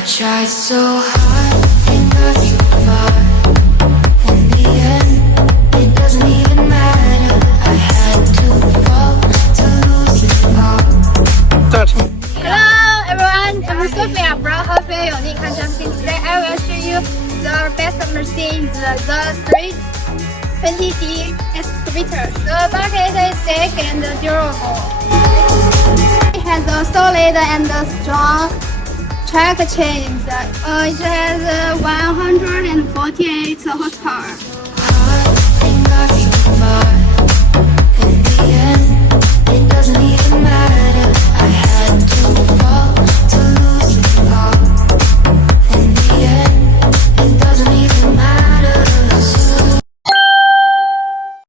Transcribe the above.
I tried so hard and got so far. In the end, it doesn't even matter. I had to fall to lose it all. Hello everyone, I'm Sophia from Halfway Unique Jumping. Today I will show you the best machine, the 320D excavator. The bucket is thick and durable. It has a solid and strong track chains. It has 148 horsepower.